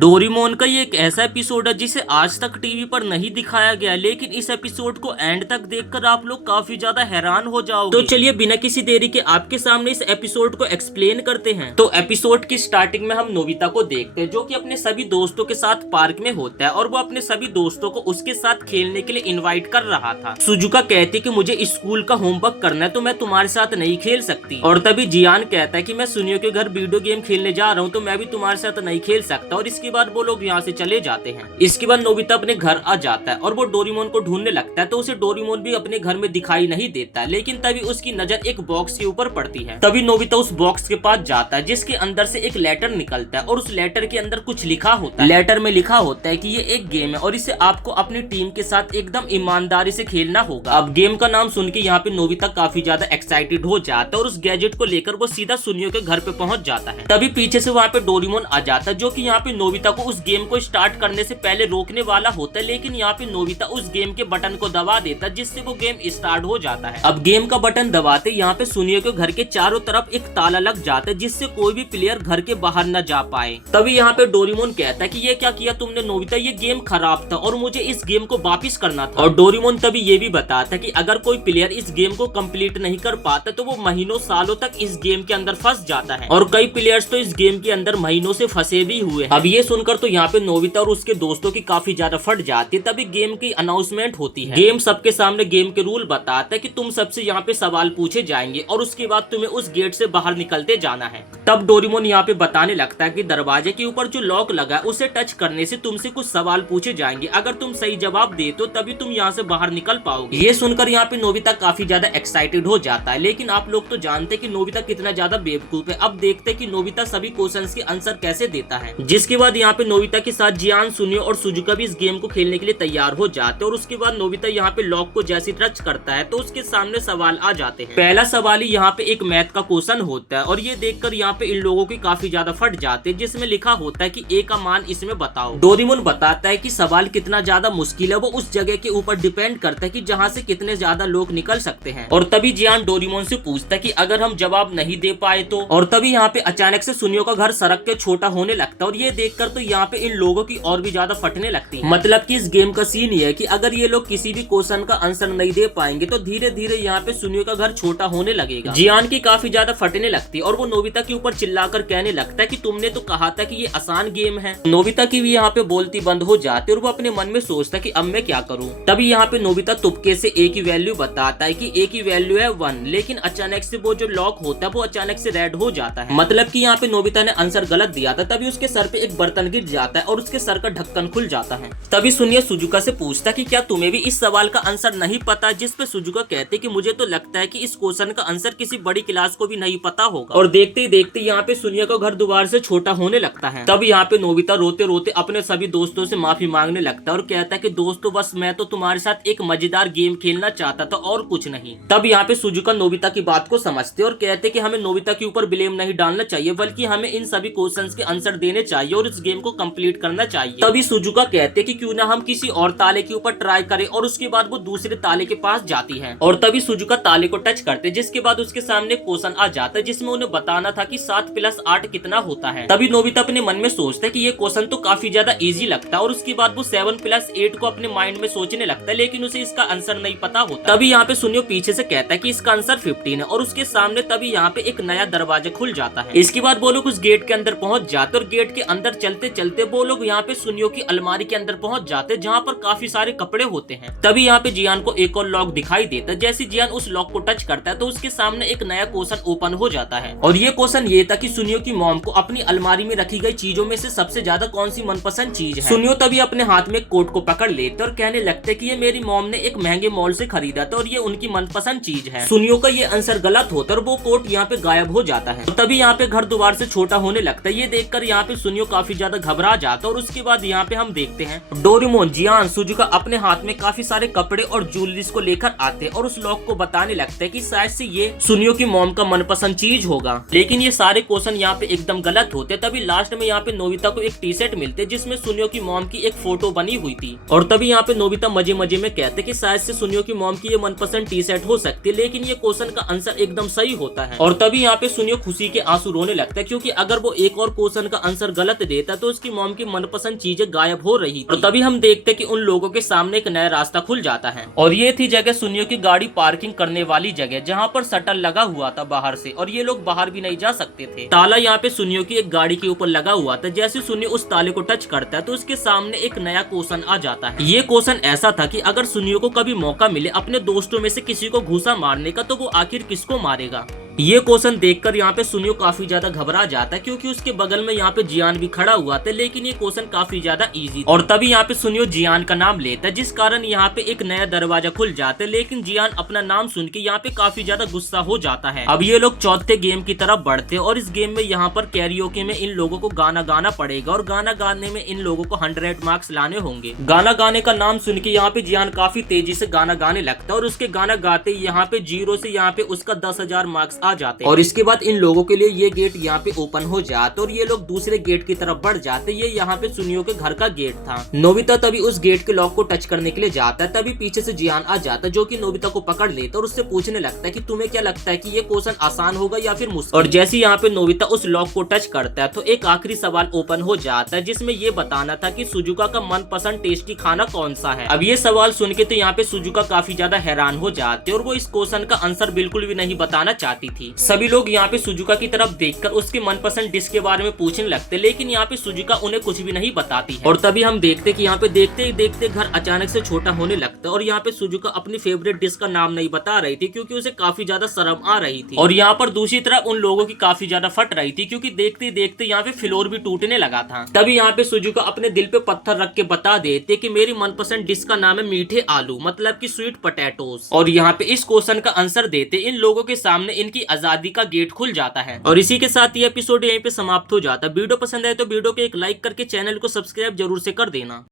Doraemon का ये एक ऐसा एपिसोड है जिसे आज तक टीवी पर नहीं दिखाया गया, लेकिन इस एपिसोड को एंड तक देखकर आप लोग काफी ज्यादा हैरान हो जाओगे। तो चलिए बिना किसी देरी के आपके सामने इस एपिसोड को एक्सप्लेन करते हैं। तो एपिसोड की स्टार्टिंग में हम नोबिता को देखते हैं जो कि अपने सभी दोस्तों के साथ पार्क में होता है और वो अपने सभी दोस्तों को उसके साथ खेलने के लिए इन्वाइट कर रहा था। सुजुका कहती कि मुझे स्कूल का होमवर्क करना है तो मैं तुम्हारे साथ नहीं खेल सकती, और तभी जियान कहता है कि मैं सुनियो के घर वीडियो गेम खेलने जा रहा हूँ तो मैं भी तुम्हारे साथ नहीं खेल सकता, और इसके बाद वो लोग यहाँ से चले जाते हैं। इसके बाद नोबिता अपने घर आ जाता है और वो डोरेमोन को ढूंढने लगता है तो उसे डोरेमोन भी अपने घर में दिखाई नहीं देता, लेकिन तभी उसकी नजर एक बॉक्स के ऊपर पड़ती है। तभी नोबिता उस बॉक्स के पास जाता है जिसके अंदर से एक लेटर निकलता है और उस लेटर के अंदर कुछ लिखा होता है। लेटर में लिखा होता है कि ये एक गेम है और इसे आपको अपनी टीम के साथ एकदम ईमानदारी से खेलना होगा। अब गेम का नाम सुन के यहाँ पे नोबिता काफी ज्यादा एक्साइटेड हो जाता है और उस गैजेट को लेकर वो सीधा सुनियो के घर पे पहुंच जाता है। तभी पीछे से वहाँ पे डोरेमोन आ जाता है जो कि यहाँ पे नोबिता को उस गेम को स्टार्ट करने से पहले रोकने वाला होता है, लेकिन यहाँ पे नोबिता उस गेम के बटन को दबा देता है जिससे वो गेम स्टार्ट हो जाता है। अब गेम का बटन दबाते यहाँ पे सुनियो के घर के चारों तरफ एक ताला लग जाता है जिससे कोई भी प्लेयर घर के बाहर न जा पाए। तभी यहाँ पे डोरेमोन कहता है कि ये क्या किया तुमने नोबिता, ये गेम खराब था और मुझे इस गेम को वापस करना था। और डोरेमोन तभी ये भी बताता है कि अगर कोई प्लेयर इस गेम को कंप्लीट नहीं कर पाता तो वो महीनों सालों तक इस गेम के अंदर फंस जाता है, और कई प्लेयर्स तो इस गेम के अंदर महीनों से फंसे भी हुए हैं। अब ये सुनकर तो यहाँ पे नोबिता और उसके दोस्तों की काफी ज्यादा फट जाती है। तभी गेम की अनाउंसमेंट होती है। गेम सबके सामने गेम के रूल बताता है कि तुम सबसे यहाँ पे सवाल पूछे जाएंगे और उसके बाद तुम्हें उस गेट से बाहर निकलते जाना है। तब डोरेमोन यहाँ पे बताने लगता है कि दरवाजे के ऊपर जो लॉक लगा है उसे टच करने से तुमसे कुछ सवाल पूछे जाएंगे, अगर तुम सही जवाब दे तो तभी तुम यहाँ से बाहर निकल पाओगे। ये सुनकर यहाँ पे नोबिता काफी ज्यादा एक्साइटेड हो जाता है, लेकिन आप लोग तो जानते कि नोबिता कितना ज्यादा बेवकूफ है। अब देखते कि नोबिता सभी क्वेश्चंस के आंसर कैसे देता है। जिसके बाद यहाँ पे नोबिता के साथ जियान, सुनियो और सुजुका भी इस गेम को खेलने के लिए तैयार हो जाते हैं, और उसके बाद नोबिता यहाँ पे लॉक को जैसे टच करता है तो उसके सामने सवाल आ जाते हैं। पहला सवाल ही यहाँ पे एक मैथ का क्वेश्चन होता है और ये देखकर यहाँ पे इन लोगों की काफी ज्यादा फट जाते हैं, जिसमें लिखा होता है कि ए का मान इसमें बताओ। डोरेमोन बताता है कि सवाल कितना ज्यादा मुश्किल है वो उस जगह के ऊपर डिपेंड करता है कि जहाँ से कितने ज्यादा लोग निकल सकते हैं। और तभी जियान डोरेमोन से पूछता है कि अगर हम जवाब नहीं दे पाए तो। और तभी यहाँ पे अचानक से सुनियो का घर सड़क के छोटा होने लगता है और ये देखकर तो यहाँ पे इन लोगों की और भी ज्यादा फटने लगती है। मतलब कि इस गेम का सीन ये है कि अगर ये लोग किसी भी क्वेश्चन का आंसर नहीं दे पाएंगे तो धीरे धीरे यहाँ पे सुनियो का घर छोटा होने लगेगा। जियान की काफी ज्यादा फटने लगती है और वो नोबिता के ऊपर चिल्लाकर कहने लगता है कि तुमने तो कहा था कि ये आसान गेम है। नोबिता की भी यहाँ पे बोलती बंद हो जाती है और वो अपने मन में सोचता है कि अब मैं क्या करूँ। तभी यहाँ पे नोबिता तुपके से ए की वैल्यू बताता है कि ए की वैल्यू है 1, लेकिन अचानक से वो जो लॉक होता है वो अचानक से रेड हो जाता है। मतलब कि यहाँ पे नोबिता ने आंसर गलत दिया था। तभी उसके सर पे एक बर्तन गिर जाता है और उसके सर का ढक्कन खुल जाता है। तभी सुनियो सुजुका से पूछता कि क्या तुम्हें भी इस सवाल का आंसर नहीं पता, जिस पे सुजुका कहते कि मुझे तो लगता है कि इस क्वेश्चन का आंसर किसी बड़ी क्लास को भी नहीं पता होगा। और देखते ही देखते यहाँ पे सुनियो का घर दोबारा से छोटा होने लगता है। तब यहाँ पे नोबिता रोते रोते अपने सभी दोस्तों से माफी मांगने लगता है और कहता है कि दोस्तों बस मैं तो तुम्हारे साथ एक मजेदार गेम खेलना चाहता था और कुछ नहीं। तब यहाँ पे सुजुका नोबिता की बात को समझते और कहते कि हमें नोबिता के ऊपर ब्लेम नहीं डालना चाहिए, बल्कि हमें इन सभी क्वेश्चंस के आंसर देने चाहिए और इस गेम को कंप्लीट करना चाहिए। तभी सुजुका कहते कि क्यों ना हम किसी और ताले के ऊपर ट्राई करें, और उसके बाद वो दूसरे ताले के पास जाती है और तभी सुजुका ताले को टच करते, जिसके बाद उसके सामने क्वेश्चन आ जाता है जिसमें उन्हें बताना था कि 7 + 8 कितना होता है। तभी नोबिता अपने मन में सोचता है कि ये क्वेश्चन तो काफी ज्यादा इजी लगता है, और उसके बाद वो 7 + 8 को अपने माइंड में सोचने लगता है, लेकिन उसे इसका आंसर नहीं पता होता। तभी यहाँ पे सुनियो पीछे से कहता है कि इसका आंसर 15 है, और उसके सामने तभी यहाँ पे एक नया दरवाजा खुल जाता है। इसके बाद वो लोग उस गेट के अंदर पहुंच जाते और गेट के अंदर चलते चलते वो लोग यहाँ पे सुनियो की अलमारी के अंदर पहुंच जाते जहाँ पर काफी सारे कपड़े होते हैं। तभी यहाँ पे जियान को एक और लॉक दिखाई देता है। जैसे जियान उस लॉक को टच करता है तो उसके सामने एक नया क्वेश्चन ओपन हो जाता है, और ये क्वेश्चन ये था कि सुनियो की मॉम को अपनी अलमारी में रखी गई चीजों में से सबसे ज्यादा कौन सी मनपसंद चीज है। सुनियो तभी अपने हाथ में कोट को पकड़ लेते और कहने लगते कि ये मेरी मॉम ने एक महंगे मॉल से खरीदा था और ये उनकी मनपसंद चीज है। सुनियो का ये आंसर गलत होता और वो कोट यहाँ पे गायब हो जाता है। तभी यहाँ पे घर दोबारा से छोटा होने लगता है। ये देखकर यहाँ पे सुनियो काफी ज्यादा घबरा जाता है, और उसके बाद यहाँ पे हम देखते हैं डोरेमोन, जियान, सुजुका अपने हाथ में काफी सारे कपड़े और ज्वेलरीज को लेकर आते हैं और उस लॉक को बताने लगते हैं कि शायद से ये सुनियो की मॉम का मनपसंद चीज होगा, लेकिन ये सारे क्वेश्चन यहाँ पे एकदम गलत होते। तभी लास्ट में यहाँ पे नोबिता को एक टी शर्ट मिलते जिसमें सुनियो की मॉम की एक फोटो बनी हुई थी, और तभी यहाँ पे नोबिता मजे मजे में कहते कि शायद से सुनियो की मॉम की ये मनपसंद टी शर्ट हो सकती है, लेकिन ये क्वेश्चन का आंसर एकदम सही होता है। और तभी यहाँ पे सुनियो खुशी के आंसू रोने लगता है, क्योंकि अगर वो एक और क्वेश्चन का आंसर गलत देता लेता तो उसकी मॉम की मनपसंद चीजें गायब हो रही थी। और तभी हम देखते कि उन लोगों के सामने एक नया रास्ता खुल जाता है और ये थी जगह सुनियो की गाड़ी पार्किंग करने वाली जगह, जहाँ पर शटर लगा हुआ था बाहर से और ये लोग बाहर भी नहीं जा सकते थे। ताला यहाँ पे सुनियो की एक गाड़ी के ऊपर लगा हुआ था। जैसे सुनियो उस ताले को टच करता है तो उसके सामने एक नया क्वेश्चन आ जाता है। ये क्वेश्चन ऐसा था कि अगर सुनियो को कभी मौका मिले अपने दोस्तों में से किसी को घूसा मारने का तो वो आखिर किसको मारेगा। ये क्वेश्चन देखकर यहाँ पे सुनियो काफी ज्यादा घबरा जाता है क्योंकि उसके बगल में यहाँ पे जियान भी खड़ा हुआ था, लेकिन ये क्वेश्चन काफी ज्यादा इजी और तभी यहाँ पे सुनियो जियान का नाम लेता है, जिस कारण यहाँ पे एक नया दरवाजा खुल जाता है। लेकिन जियान अपना नाम सुन के यहाँ पे काफी ज्यादा गुस्सा हो जाता है। अब ये लोग चौथे गेम की तरफ बढ़ते हैं और इस गेम में यहाँ पर कैरियोके में इन लोगों को गाना गाना पड़ेगा और गाना गाने में इन लोगों को 100 मार्क्स लाने होंगे। गाना गाने का नाम सुन के यहाँ पे जियान काफी तेजी से गाना गाने लगता है और उसके गाना गाते यहाँ पे 0 से यहाँ पे उसका 10,000 मार्क्स आ जाते हैं। और इसके बाद इन लोगों के लिए ये गेट यहाँ पे ओपन हो जाता और ये लोग दूसरे गेट की तरफ बढ़ जाते। ये यहाँ पे सुनियो के घर का गेट था। नोबिता तभी उस गेट के लॉक को टच करने के लिए जाता है, तभी पीछे से जियान आ जाता है जो कि नोबिता को पकड़ लेता और उससे पूछने लगता है कि तुम्हें क्या लगता है कि ये क्वेश्चन आसान होगा या फिर मुश्किल। और जैसे यहाँ पे नोबिता उस लॉक को टच करता है तो एक आखिरी सवाल ओपन हो जाता है जिसमें ये बताना था कि सुजुका का मनपसंद टेस्टी खाना कौन सा है। अब ये सवाल सुन के तो यहाँ पे सुजुका काफी ज्यादा हैरान हो जाते और वो इस क्वेश्चन का आंसर बिल्कुल भी नहीं बताना चाहती थी। सभी लोग यहाँ पे सुजुका की तरफ देखकर उसके मनपसंद डिश के बारे में पूछने लगते, लेकिन यहाँ पे सुजुका उन्हें कुछ भी नहीं बताती है। और तभी हम देखते कि यहाँ पे देखते ही देखते घर अचानक से छोटा होने लगता है और यहाँ पे सुजुका अपनी फेवरेट डिश का नाम नहीं बता रही थी क्योंकि उसे काफी ज्यादा शर्म आ रही थी। और यहाँ पर दूसरी तरफ उन लोगों की काफी ज्यादा फट रही थी क्योंकि देखते देखते यहाँ पे फ्लोर भी टूटने लगा था। तभी यहाँ पे सुजुका अपने दिल पे पत्थर रख के बता देते कि मेरी मनपसंद डिश का नाम है मीठे आलू, मतलब कि स्वीट पोटैटोज। और यहाँ पे इस क्वेश्चन का आंसर देते इन लोगों के सामने इनकी आजादी का गेट खुल जाता है। और इसी के साथ ये एपिसोड यहीं पे समाप्त हो जाता है। वीडियो पसंद आए तो वीडियो को एक लाइक करके चैनल को सब्सक्राइब जरूर से कर देना।